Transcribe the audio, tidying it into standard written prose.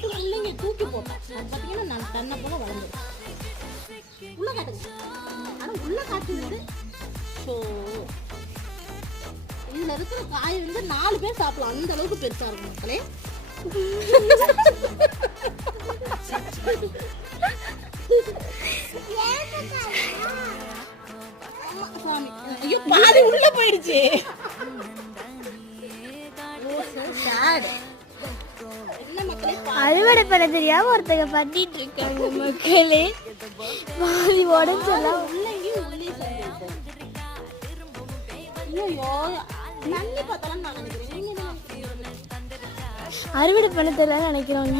மட்டும் முள்ளங்கி தூக்கி போட்டேன். அது பார்த்தீங்கன்னா நான் தன்னை போல வளர்ந்துடும். உள்ள காட்டுங்க. ஆனால் உள்ள காட்டும்போது ஸோ இதில் இருக்கிற காய் வந்து 4 பேர் சாப்பிடலாம். அந்த அளவுக்கு பெருசாக இருக்கும் மக்களே. ஐயோ பாதி உள்ள போயிடுச்சு. அறுவடை பண்ண தெரியாம ஒருத்தங்க பண்ணிட்டு இருக்காங்க மக்களே. பாதி உடஞ்செல்லாம் உள்ளங்கி உள்ளே அறுவடை பண்ண தெரியல நினைக்கிறோங்க.